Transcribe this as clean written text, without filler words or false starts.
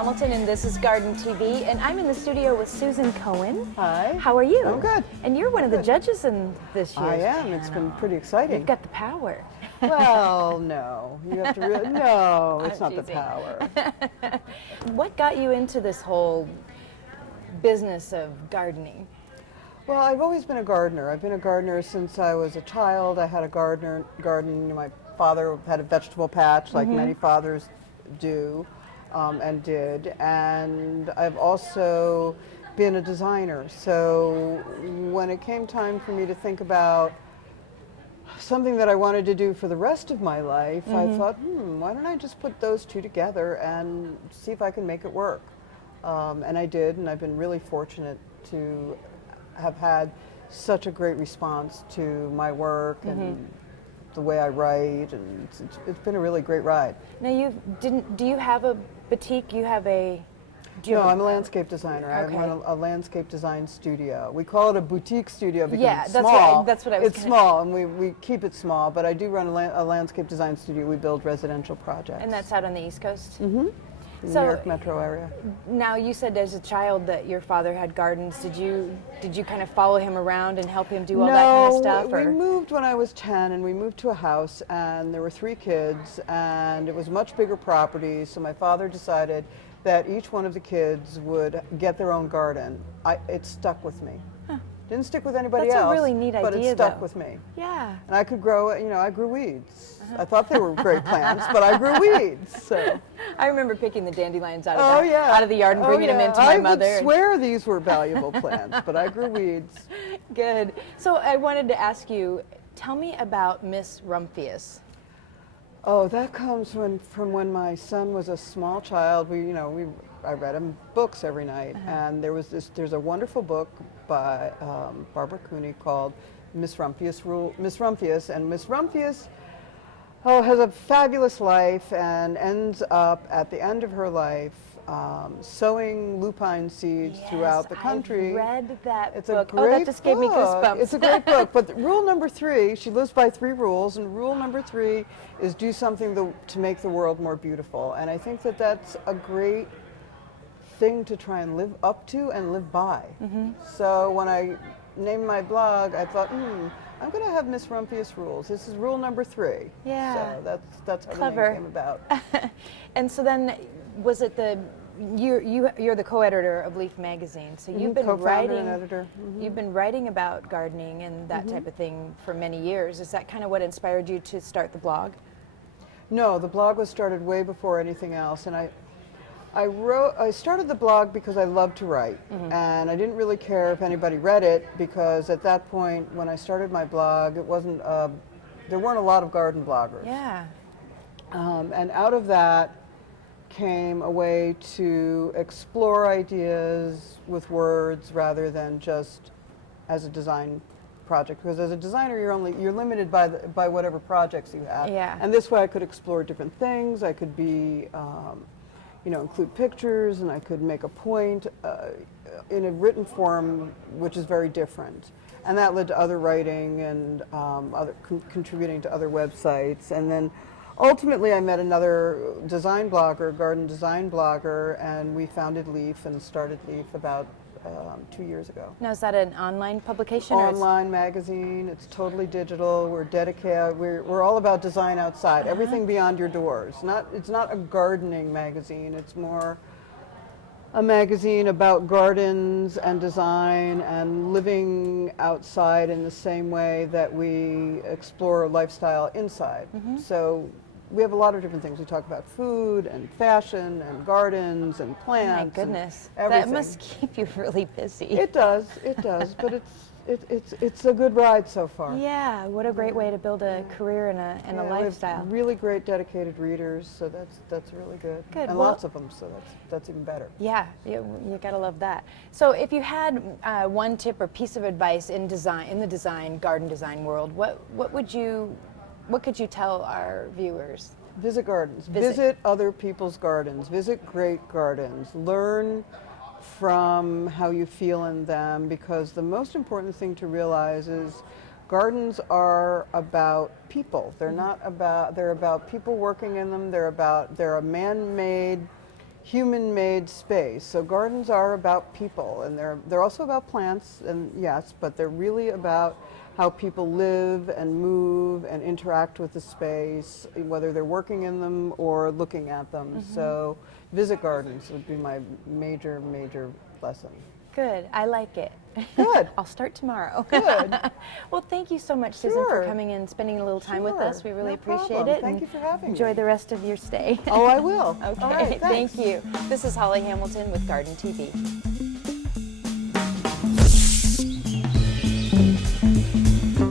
Hamilton, and this is Garden TV, and I'm in the studio with Susan Cohan. Hi. How are you? I'm good. And you're one of the judges in this year's I am. panel. It's been pretty exciting. You've got the power. Well, no. You have to really, no, it's not the teasing. power. What got you into this whole business of gardening? Well, I've always been a gardener. I've been a gardener since I was a child. I had a garden. My father had a vegetable patch, like many fathers do and did. And I've also been a designer. So when it came time for me to think about something that I wanted to do for the rest of my life, I thought, why don't I just put those two together and see if I can make it work? And I did, and I've been really fortunate to have had such a great response to my work and the way I write, and it's been a really great ride. Now, do you have a boutique? You have a... No, I'm a landscape designer. Okay. I run a landscape design studio. We call it a boutique studio because it's that's small. that's what I was It's small, and we keep it small, but I do run a landscape design studio. We build residential projects. And that's out on the East Coast? Mm-hmm. In the New York metro area. Now, you said as a child that your father had gardens. Did you kind of follow him around and help him do all that kind of stuff? No, we moved when I was 10, and we moved to a house, and there were 3 kids, and it was a much bigger property, so my father decided that each one of the kids would get their own garden. It stuck with me. Didn't stick with anybody else. That's a really neat but idea, it stuck though. with me. Yeah. And I could grow, I grew weeds. I thought they were great plants, but I grew weeds. So. I remember picking the dandelions out of the yard and bringing them into my mother. I would swear these were valuable plants, but I grew weeds. Good. So I wanted to ask you, tell me about Miss Rumphius. Oh, that comes from when my son was a small child. I read him books every night, and there's a wonderful book by Barbara Cooney called Miss Rumphius Rules. Miss Rumphius has a fabulous life and ends up at the end of her life sowing lupine seeds throughout the country. I've read that it's book. A great that just gave me goosebumps. It's a great book, but rule number 3, she lives by 3 rules, and rule number 3 is do something to make the world more beautiful. And I think that that's a great thing to try and live up to and live by. So when I named my blog, I thought, I'm going to have Miss Rumphius Rules. This is rule number 3. Yeah. So that's how Clever. the name came about. And so then, was it you're the co-editor of Leaf magazine, so you've been Co-founder writing and editor. You've been writing about gardening and that type of thing for many years. Is that kind of what inspired you to start the blog? No, the blog was started way before anything else, and I started the blog because I love to write, and I didn't really care if anybody read it, because at that point when I started my blog, it wasn't there weren't a lot of garden bloggers. Yeah. And out of that came a way to explore ideas with words rather than just as a design project, because as a designer you're limited by whatever projects you have. Yeah. And this way I could explore different things. I could be include pictures, and I could make a point in a written form, which is very different. And that led to other writing and contributing to other websites. And then ultimately I met another design blogger, garden design blogger, and we founded Leaf and started Leaf about 2 years ago. Now, is that an online publication? Online magazine. It's totally digital. We're dedicated. We're all about design outside. Everything beyond your doors. It's not a gardening magazine. It's more a magazine about gardens and design and living outside in the same way that we explore lifestyle inside. So we have a lot of different things. We talk about food and fashion and gardens and plants. My goodness, everything. that must keep you really busy. It does, but it's a good ride so far. Yeah, what a great way to build a career and a lifestyle. We have really great dedicated readers, so that's really good. Good. And lots of them, so that's even better. Yeah, you gotta love that. So if you had one tip or piece of advice in the garden design world, what could you tell our viewers? Visit gardens. Visit other people's gardens. Visit great gardens. Learn from how you feel in them, because the most important thing to realize is gardens are about people. They're not about, they're about people working in them. They're a man-made human-made space. So gardens are about people, and they're also about plants, and yes, but they're really about how people live and move and interact with the space, whether they're working in them or looking at them. So visit gardens would be my major lesson. Good. I like it. Good. I'll start tomorrow. Good. Well, thank you so much, Susan, for Sure. coming and spending a little time with Sure. us. We really No appreciate problem. it. Thank and you for having enjoy me. the rest of your stay. Oh, I will. Okay. All right, thanks. Thank you. This is Holly Hamilton with Garden TV.